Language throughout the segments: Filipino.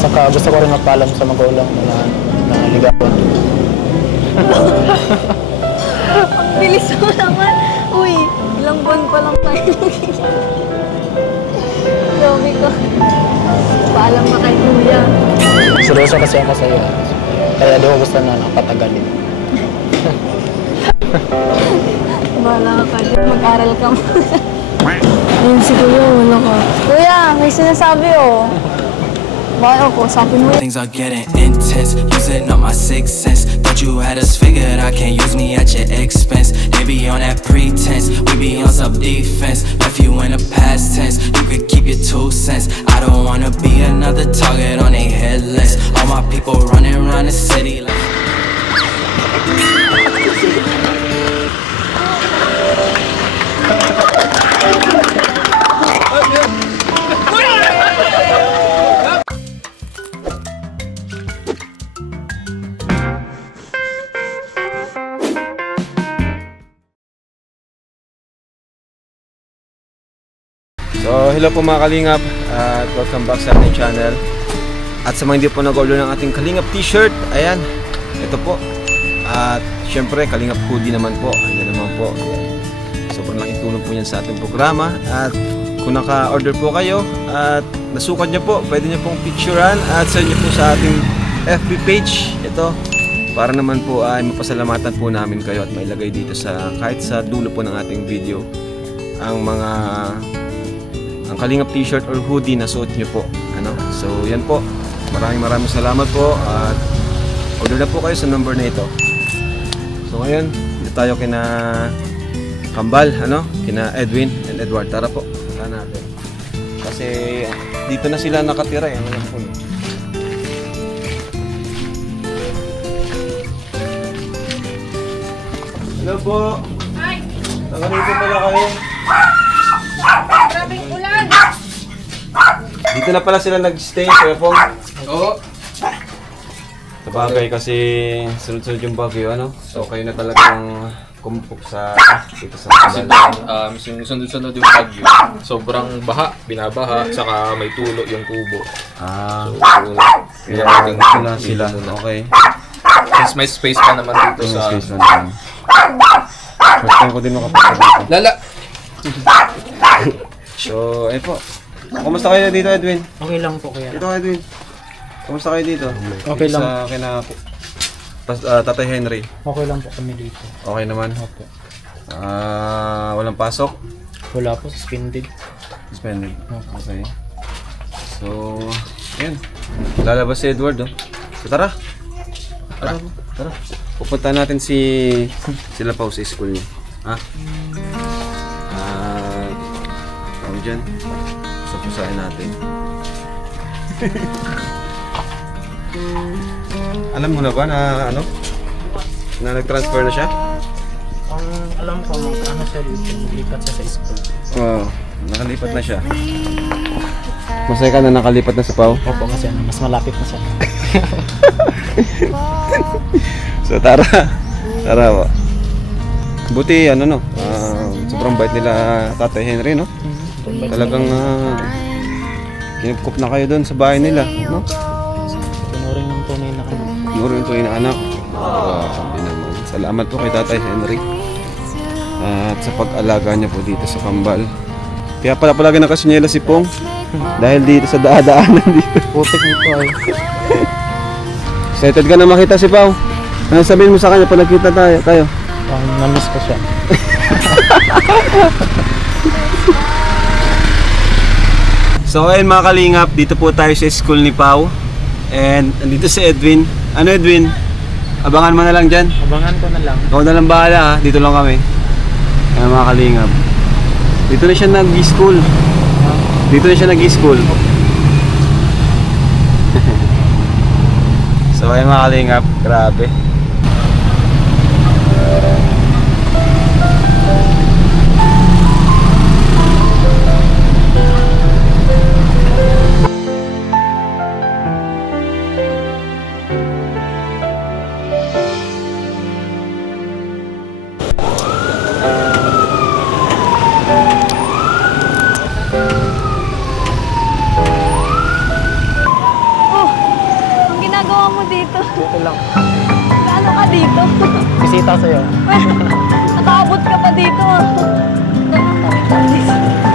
Saka gusto ko rin magpaalam sa magulang na ligawan. Ang bilis mo naman. Uy, ilang buwan pa lang tayo. Grabe ka. Paalam na kay Kuya. Seryoso kasi ako sa'yo. Kaya di ko gusto na napatagalin. Bahala ka dyan. Mag-aral ka mo. Ayun si Kuya, wala ka. Kuya, may sinasabi oh. Bakit ako? Sabi mo Things are getting intense, using up my sixth sense. Thought you had us figured, I can't use me at your expense. They be on that pretense, we be on some defense. Left you in the past tense, you could keep your 2 cents. I don't wanna be another target on a hit list. All my people running around the city like So, hello po mga Kalingap at welcome back sa ating channel. At sa mga hindi po nag-order ng ating Kalingap t-shirt, ayan, ito po. At syempre, Kalingap hoodie naman po. Ayan naman po. Sobrang laking tulong po yan sa ating programa. At kung naka-order po kayo at nasukat nyo po, pwede nyo pong picturean at send nyo po sa ating FB page. Ito, para naman po ay mapasalamatan po namin kayo at mailagay dito sa kahit sa dulo po ng ating video ang mga Kalingap t-shirt or hoodie na suot nyo po. Ano? So yan po, maraming salamat po at order na po kayo sa number na ito. So ngayon, dito tayo kina Kambal, ano? Kina Edwin and Edward. Tara po, punta natin. Kasi dito na sila nakatira eh. Ano po? Hello po. Hi. Taga-rito pala kayo. Grabing ulan! Dito na pala sila nag-stay, Kuya Pong. Oo. Sabagay kasi sunod-sunod yung bagyo, ano? So kayo na talagang kumpok sa dito sa Kasi Kambal. sunod-sunod yung bagyo. Sobrang baha, binabaha, saka may tulo yung kubo. Ah, So, kaya natin dito na sila. Okay. since may space pa naman dito Yung sa... space na naman. First time ko din makapunta dito. Lala! So, eh po. Kumusta kayo dito, Edwin? Okay lang po kaya. Dito, Edwin. Kumusta kayo dito? Okay lang. Sa kina Tatay Henry. Okay lang po kami dito. Okay naman. Opo. Walang pasok. Wala po, suspended. Suspended. Okay. So, ayan. Lalabas si Edward, oh. So, tara. Tara. Pupunta natin sila pa sa school niya. Ha? Dyan. So, pusahin natin. Alam mo na ba na ano? Na nag-transfer na siya? Ang alam ko, ano siya dito, lipat siya sa school. Oo. Nakalipat na siya. Masaya ka na nakalipat na sa Pau? Opo, kasi ano, mas malapit na siya. So, tara. Tara po. Buti, ano no? Sobrang bait nila Tatay Henry, no? Talagang kinupkup na kayo doon sa bahay nila, no? Tinuring ng tunay na ano. Tinuring ng tunay na anak. Sabi naman. Salamat po kay Tatay Henry. At sa pag-alaga niya po dito sa Kambal. Kaya pala palagi nakasinyela si Pong. Dahil dito sa daanan dito. Putik nito ay. Excited ka na makita si Pao? Ano sabihin mo sa kanya pag nakita kayo? Na-miss ko siya. So ayun mga Kalingap, dito po tayo sa school ni Pao. And andito si Edwin. Ano Edwin? Abangan mo na lang dyan. Abangan ko na lang. Ikaw na lang bahala ha, dito lang kami. Ayan mga Kalingap. Dito na siya nag-school. Dito na siya nag-school. So ayun mga Kalingap, grabe. Dito lang. Gaano ka dito? Bisita sa'yo. Nakaabot ka pa dito.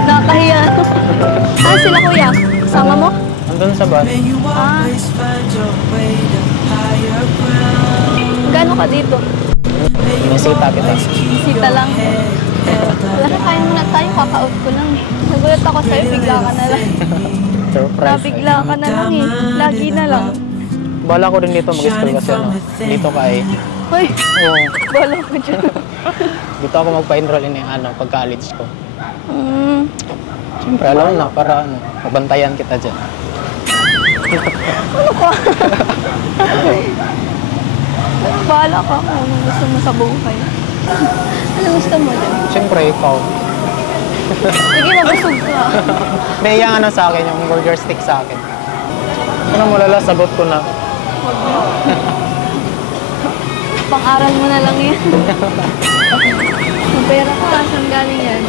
Nakahiya. Ah, sila kuya. Kasama mo? Andun sa bus. Ah. Gaano ka dito? Binisita kita. Bisita lang. Wala ka, kain muna tayo. Kaka-out ko lang. Nagulat ako sa'yo, bigla ka na lang. Surprise. Nabigla ka na lang eh. Lagi na lang. Bala ko din dito mag-school kasi dito ka eh. Hoy, Oo. bala ko dyan. Dito ako magpa-enroll in pag-college ko. Mm. Siyempre, alam mo na, para mabantayan kita dyan. Ano ka? Bahala ka kung ano gusto mo sa buhay. Ano gusto mo dyan? Siyempre, ikaw. Sige, mabusog ka. May yung ano sa akin, yung burger stick sa akin. Ano mo lala, sagot ko na. Huwag mo. Pang-aral mo na lang yan. May pera ka, saan galing yan?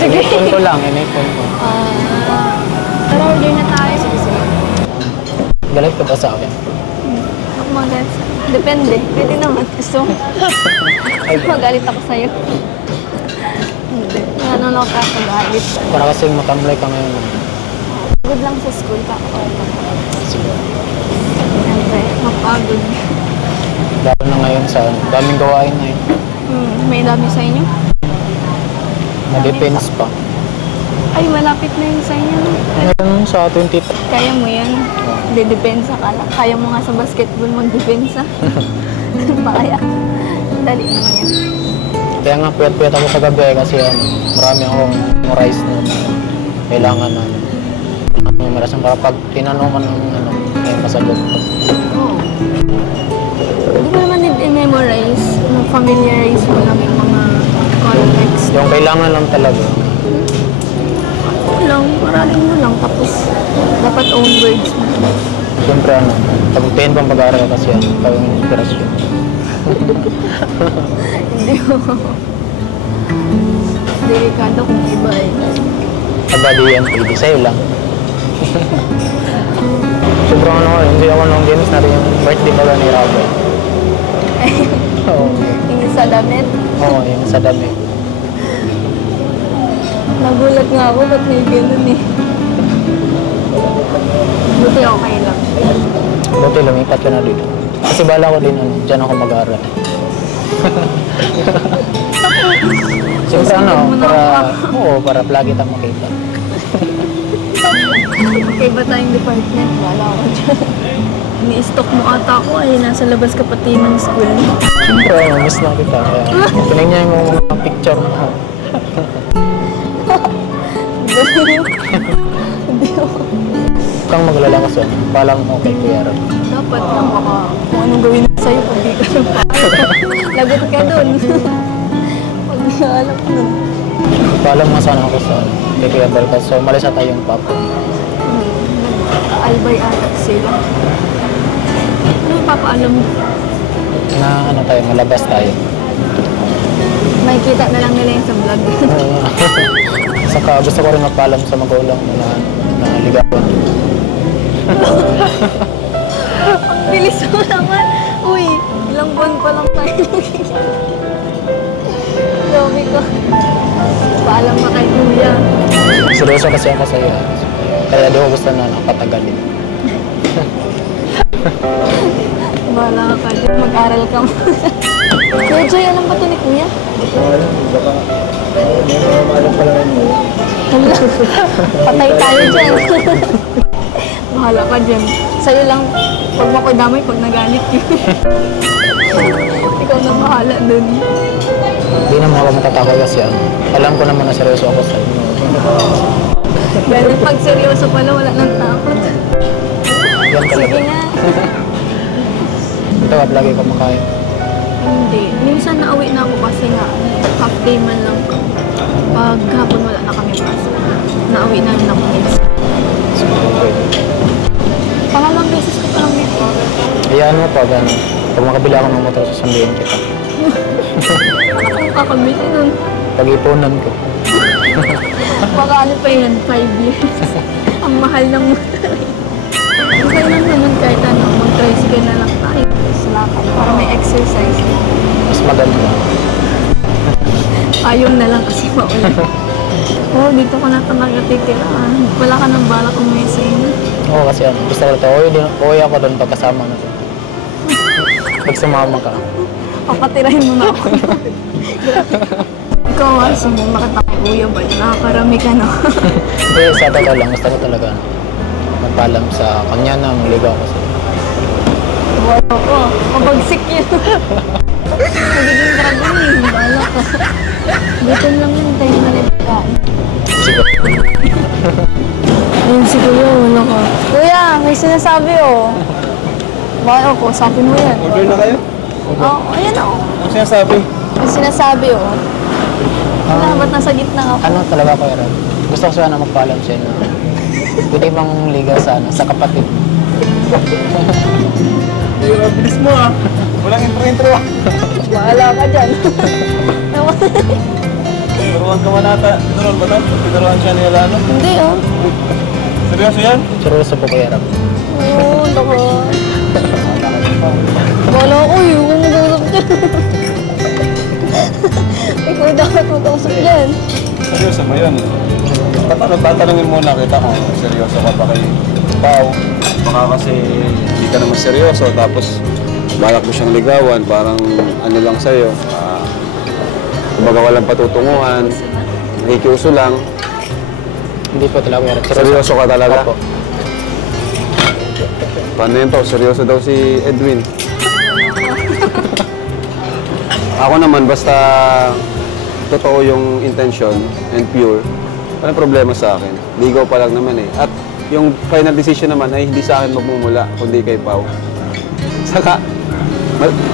Sige. Inipon ko lang, inipon ko. Tara, order na tayo. Sige, sige. Galit ka ba sa akin? Ako magalit sa'yo. Depende. Pwede naman. Gusto mo? Magalit ako sa'yo. Hindi. Ano lang ka sa galit. Para kasi matamlay ka ngayon. Good lang sa school ka. Sige. Siyempre, mapagod. Lalo na ngayon sa daming gawain ngayon. May dami sa inyo? Na-depends pa. Ay, malapit na yun sa inyo. Ngayon sa 20. Kaya mo yan. Hindi, depensa ka lang. Kaya mo nga sa basketball mag-depensa. Kaya. Dali mo yan. Kaya nga puyat-puyat ako sa gabi kasi marami akong memorize na kailangan na memorize para pag tinanong ng may masagot ko. Oo. Hindi mo naman need i-memorize. Familiarize mo lang yung mga context. Yung kailangan lang talaga. Lang, maralin mo lang. Tapos, dapat own words mo. Siyempre pag-pain pang pag-aaral kasi ikaw yung inspirasyon. Hindi mo. Delikado kung iba eh. Kabali yan, pwede sa'yo lang. Sobrang hindi ako ng games na rin yung birthday pala ni Rabel. Oo. Yung sa damit. Oo, yung sa dami. Nagulat nga ako, ba't may ganun eh. Buti okay lang. Buti lumipat ka na dito. Kasi bala ko din, dyan ako mag-aaral. Siyempre para lagi tayo makita. Okay ba tayong department? Wala ako dyan. Ini-stock mo ata ako ay nasa labas ka pati ng school. Siyempre, miss na kita. Kaya tinignan mo mga picture mo. Hindi ako. Huwag kang maglala kasi. Palang okay, Kuya Ron. Dapat lang baka kung anong gawin sa'yo pag di ka ng lagot ka dun. Pag di ka alam nun. Palang nga sana ako sa kay Kuya Bal kasi so umalis na tayong papa. Albay ata sila. Ano yung papaalam mo? Na tayo, malabas tayo. Makikita na lang nila yung sa vlog. Saka gusto ko rin magpaalam sa magulang mo na ligawan. Ang bilis mo naman. Uy, ilang buwan pa lang tayo. Dami ko. Paalam ka kay Kuya. Seryoso kasi ako sa'yo. Kaya di ko gusto na patagalin. Bahala ka dyan. Mag-aral ka mo. Kuya Joy, alam ba ito ni Kuya? Hala, patay tayo dyan. Bahala ka dyan. Sa'yo lang, pag mo ko damay, pag nagalit yun. Ikaw na bahala dun. Hindi naman ako matatakot kasi alam ko naman na seryoso ako sa'yo. Dahil pag seryoso pala, wala nang takot. Yan Sige talaga. na. Ito, lagi ko makain. Hindi. Minsan nauwi na ako kasi nga, half day man lang. Pag hapon wala na kami pasok. Nauwi na rin ako minsan. Pangalang beses ko pa lang dito. Hayaan mo pa, gano'n. Pag makabila ako ng motor, sasambihin kita. Ang kakabili nun. Pag-ipunan ko. Baka ano pa yun, 5 years. Ang mahal ng motor. Ang lang naman kahit ano, mag-tricycle na lang tayo. Para may exercise. Mas maganda. Ayaw na lang kasi maulan. Oo, dito ka na talaga titira. Wala ka nang balak umuwi sa inyo. Oo, kasi ano, gusto ko ito. Uwi ako doon pagkasama na to. Pag sumama ka. Papatirahin mo na ako. Ikaw nga, sumama kita kay Kuya ba? Nakakarami ka na. Hindi, sa totoo lang. Gusto ko talaga ano, magpaalam sa kanya na maligaw ko siya. Wala ko. Mabagsik yun. Magiging dragon eh. Bala ka. Gutom lang yun. Tayo na rin pagkain. Siguro. Ayun si Kuya, wala ka. Kuya, may sinasabi oh. Bakit ako? Sabi mo yan. Order na kayo? Oo, ayan oh. Ano sinasabi? May sinasabi oh. Wala, ba't nasa gitna ako? Ano talaga ko yan? Gusto ko sana magpaalam siya na pwede bang ligaw sa kapatid. Bilis mo ah. Walang intro-intro ah. Bahala ka dyan. Tinuruan ka man ata. Tinuruan ba ito? Tinuruan siya nila ano? Hindi oh. Seryoso yan? Seryoso po ko yan. Oo, loko. Bahala ko eh, huwag mo gulap dyan. Ikaw dapat mag-usap dyan. Seryoso ba yun? Tatanungin muna kita kung seryoso ka pa kay Pao. Baka kasi hindi ka naman seryoso tapos balak mo siyang ligawan, parang ano lang sa'yo. Kumbaga walang patutunguhan, nakikiuso lang. Hindi po talaga yan. Seryoso ka talaga? Opo. Paano yun to? Seryoso daw si Edwin. Ako naman, basta totoo yung intention and pure, walang problema sa akin. Ligaw pa lang naman eh. At yung final decision naman ay hindi sa akin magmumula, kundi kay Pao. Saka,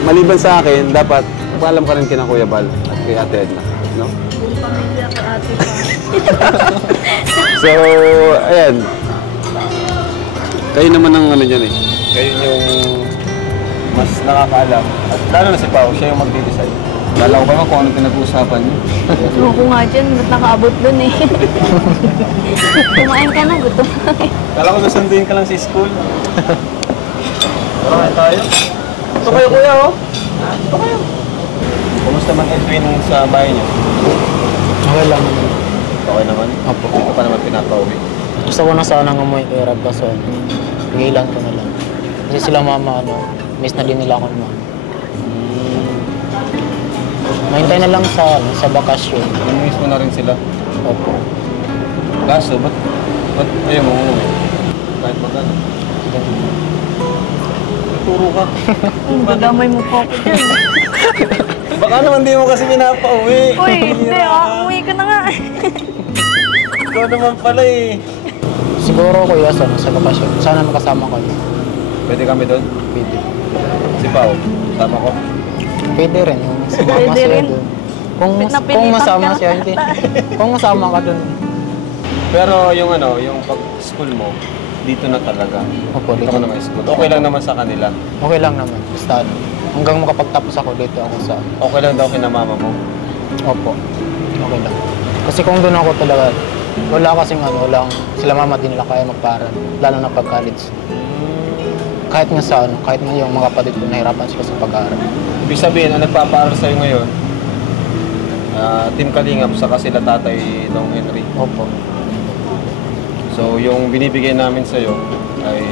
maliban sa akin, dapat paalam ka rin kina Kuya Bal at kay Ate Edna. No? Buong pamilya ka ate pa. So, ayan. Kayo naman ang ano dyan eh. Kayo yung mas nakakaalam. At lalo na si Pao, siya yung magdi-decide. Lala ko ba kung anong pinag-uusapan niyo? Ewan ko nga dyan, ba't nakaabot dun eh. Kumain ka na, gutom. Kala ko nasunduin ka lang sa school. Tara kayo tayo. Ito kayo kuya oh. Ito kayo. Kumusta man Edwin sa bahay niyo? Okay lang. Okay naman? Opo. Dito pa naman pinapauwi. Gusto ko na sana ng umuwi kay Rab kaso pigilan ko na lang. Kasi sila mama, miss na din nila ako naman. Mahintay na lang sa bakasyon. Miss mo na rin sila. Opo. Kaso, ba't ayaw mo umuwi? Kahit magano. Turo ka. Dadamay mo pa ako dyan. Baka naman di mo kasi pinapauwi. Uy, hindi ah. Umuwi ka na nga. Ikaw naman pala eh. Siguro kuya sa bakasyon. Sana makasama ko. Pwede kami doon? Pwede. Si Pao, sama ko. Pwede rin. Yung sumama Pwede siya rin. doon. Kung Napilitan masama ka siya, na. hindi. Kung masama ka doon. Pero yung yung pag-school mo, dito na talaga. Opo, Dito dito. ka na may school. Okay lang naman sa kanila. Okay lang naman. Basta hanggang makapagtapos ako dito ako sa... Okay lang daw kina mama mo. Opo. Okay lang. Kasi kung doon ako talaga, wala kasing sila mama din nila kaya magparal. Lalo na pag-college. Kahit nga kahit nga yung mga kapatid ko nahirapan sila sa pag-aaral. Ibig sabihin, ang nagpapaaral sa'yo ngayon, Team Kalingap saka sila tatay Dong Henry. Opo. So, yung binibigay namin sa'yo ay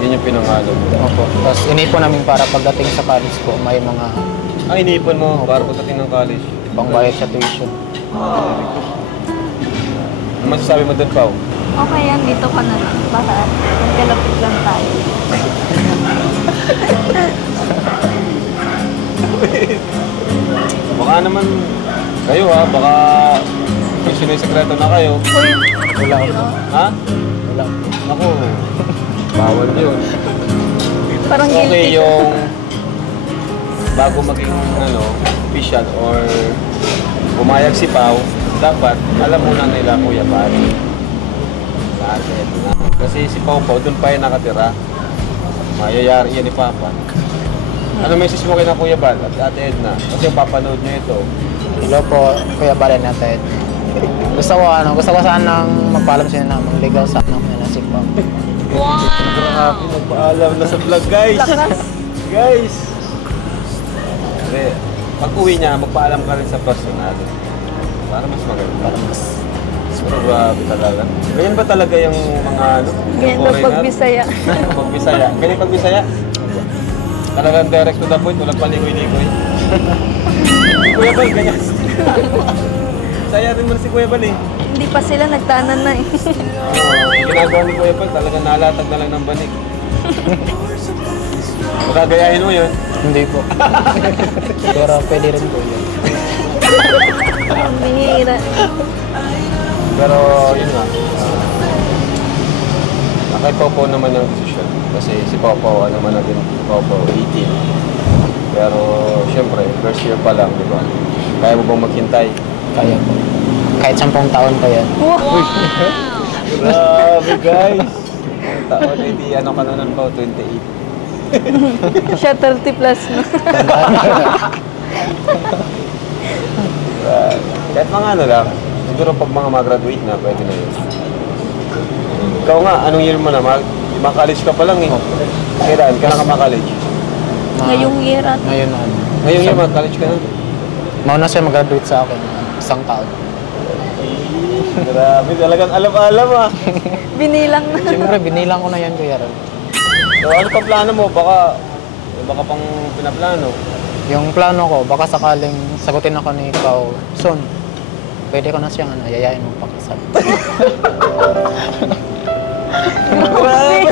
yun yung pinangalo mo. Opo. Tapos inipon namin para pagdating sa college ko, may mga Iniipon mo para pagdating ng college. pangbayad sa tuition. Ano masasabi mo doon, Pao? Okay yan, dito ka na lang. Baka magkalapit lang tayo. Baka naman kayo baka may sinisekreto na kayo. Uy, Wala ako. Ha? Wala ako. Ako, bawal yun. parang Okay guilty. yung bago maging official or pumayag si Pao, dapat alam muna nila Kuya Bal. Sa atin. Kasi si Pao doon pa yung nakatira. Mayayari yan ni Papa. Ano message mo kay na Kuya Bal at Ate Edna? Kasi yung papanood nyo ito. Hello po, Kuya Balen natin. Gusto ko sanang magpaalam sila na mangligaw sa anak nila si Pao. Wow! Grabe, nagpaalam na sa vlog, guys. Lakas. Guys! Kasi, pag uwi niya, magpaalam ka rin sa personal. Para mas maganda. Para mas... Pero grabe talaga. Ganyan ba talaga yung mga ano? Ganyan daw foreigner? pag Bisaya. Pag Bisaya. Ganyan pag Bisaya? Talagang direct to the point, walang paligoy-ligoy. Si Kuya Bal, ganyan. Saya rin mo na si Kuya Bal eh. Hindi pa sila nagtanan na eh. Ginagawa ni Kuya Bal, talagang nalatag na lang ng banig. Magagayahin mo yun. Hindi po. Pero pwede rin po yun. Ang bihira. Pero yun nga, kay Popo naman ang desisyon. Kasi si Popo, ano man natin, Popo, 18. Pero syempre, first year pa lang, di ba? Kaya mo bang maghintay? Kaya po. Kahit 10 taon pa yan. Wow! Grabe guys! Ang taon, hindi ano ka na nun po, 28. Siya 30 plus na. Kahit mga ano lang, siguro pag mga mag-graduate na, pwede na yun. Ikaw nga, anong year mo na? Mag-college ka pa lang eh. Kailan? Kailan ka mag-college? Ngayong year at Ngayon na ano. Ngayong year mag-college ka na? Mauna siya mag-graduate sa akin. 1 taon. Grabe, talagang alam-alam ah. binilang na. Siyempre, binilang ko na yan, Kuya Ron. So, ano pa plano mo? Baka pang pinaplano. Yung plano ko, baka sakaling sagutin ako ni Pao soon. Pwede ko na siyang yayain mong pakasal. Grabe!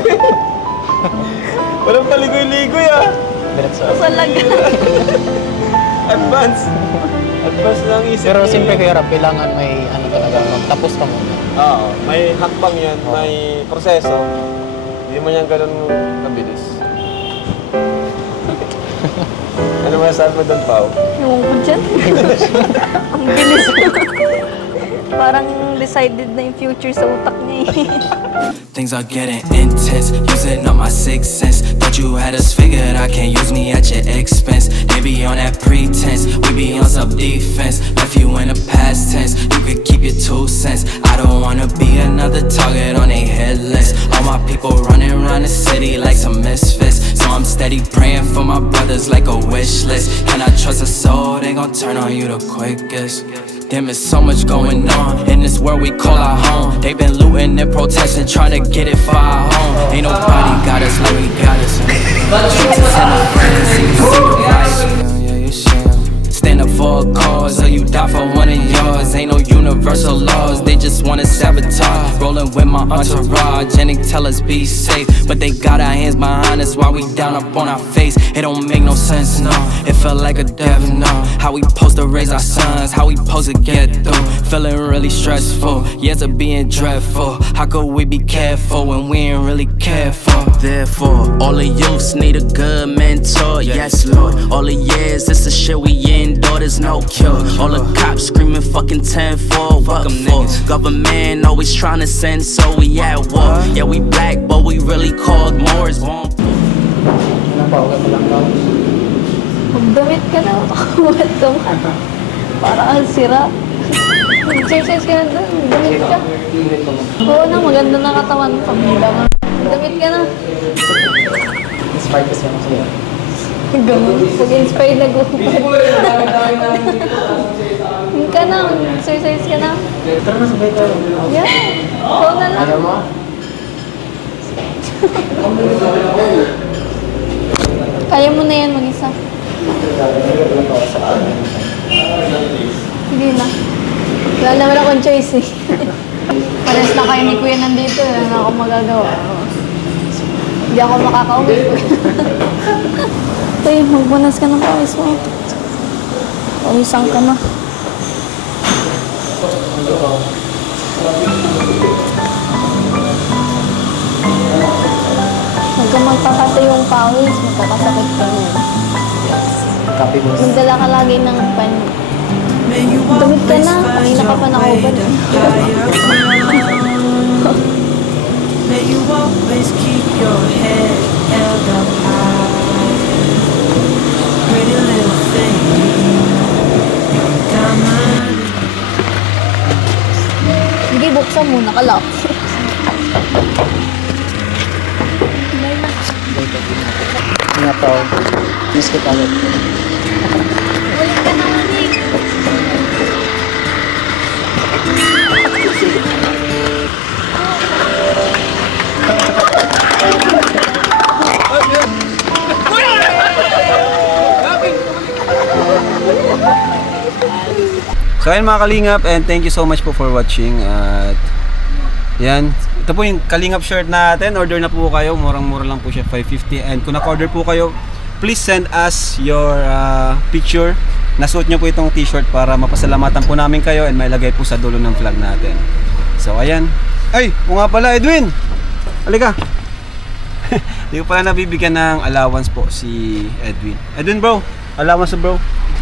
Walang paligoy-ligoy ah! Diretso. Salaga. Advance! Advance lang isip Pero ni- siyempre, Kuya Ron, kailangan may ano talaga, magtapos ka muna. Oo, may hakbang yan, may proseso. Hindi mo yan ganun kabilis. Ano masasabi mo doon, Pao? Yung ko dyan. Ang bilis. Parang decided na yung future sa utak niya eh. Things are getting intense, using up my sixth sense. Thought you had us figured, I can't use me at your expense. They be on that pretense, we be on some defense. Left you in the past tense, you could keep your 2 cents. I don't wanna be another target on a hit list. All my people running around the city like some misfits. So I'm steady praying for my brothers like a wish list. Can I trust a soul? They gon' turn on you the quickest. Damn, there's so much going on in this world we call our home. They been looting and protesting, trying to get it far home. Ain't nobody got us like we got us. Send a friend, see you see the light. Yeah, you share. Stand up for a cause, or you die for one of yours. Ain't no universal laws, they just wanna sabotage. Rolling with my entourage, and they tell us be safe, but they got our hands behind us while we down up on our face. It don't make no sense, no. It felt like a devil, no. How we supposed to raise our sons, how we supposed to get through. Feeling really stressful, years of being dreadful. How could we be careful when we ain't really careful? Therefore, all the youths need a good mentor, yes Lord. All the years, this is shit we endure, there's no cure. All the cops screaming fucking 10-4, what for? Government always trying to send, so we at war. Yeah, we black, but we really called Moors. Ano pa, okay pa lang daw. Magdamit ka na. What ka man? Para kang sira. Exercise ka na doon. Damit ka. Oo na, maganda na katawan. Pamila mo. Damit ka na. Inspired kasi ako sa'yo. Ganun. Pag-inspired na gupad. Yung ka na. Exercise ka na. Tara na, sabay tayo. Yeah. Oo na lang. Ayaw mo? Kaya mo na yan mag-isa. Sige na. Wala naman akong choice eh. Pares na kayo ni Kuya nandito. Wala na akong magagawa. Hindi ako makakauwi. Tay, magbunas ka ng pawis mo. Pawisan ka na. Huwag kang magpakata yung pawis. Magkakasakit ka na. Copy boss. Magdala ka lagi ng pan. Damit ka na. Kanina ka pa nakauban. May you always keep your head held up high. Pretty little thing, diamond. Sige, buksan mo. Nakalock. Ingat po. Miss kita ulit. Ulit ka na ulit. So ayun mga Kalingap, and thank you so much po for watching. At yan, ito po yung Kalingap shirt natin. Order na po kayo, murang-mura lang po siya, 550. And kung naka-order po kayo, please send us your picture. Nasuot nyo po itong t-shirt para mapasalamatan po namin kayo and mailagay po sa dulo ng flag natin. So ayan. Ay, o nga pala Edwin, halika. Hindi ko pala nabibigyan ng allowance po si Edwin. Edwin bro, allowance bro.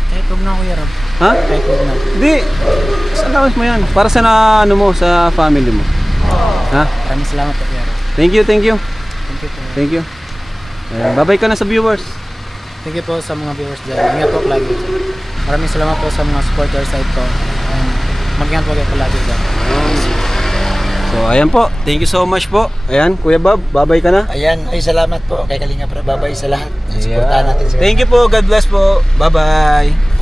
Kahit huwag na Kuya Rob. Ha? Kahit huwag na. Hindi. Sa allowance mo yan. Para sa ano mo, sa family mo. Ha? Maraming salamat po Kuya Rob. Thank you, thank you. Thank you po. Thank you. Bye-bye ka na sa viewers. Thank you po sa mga viewers dyan. Ingat po lagi. Maraming salamat po sa mga supporters side ko. And mag-ingat po kayo palagi dyan. So, ayan po. Thank you so much po. Ayan, Kuya Bob, bye-bye ka na. Ayan, ay salamat po kay Kalinga para babay sa lahat. Suportahan natin sila. Thank you po. God bless po. Bye-bye.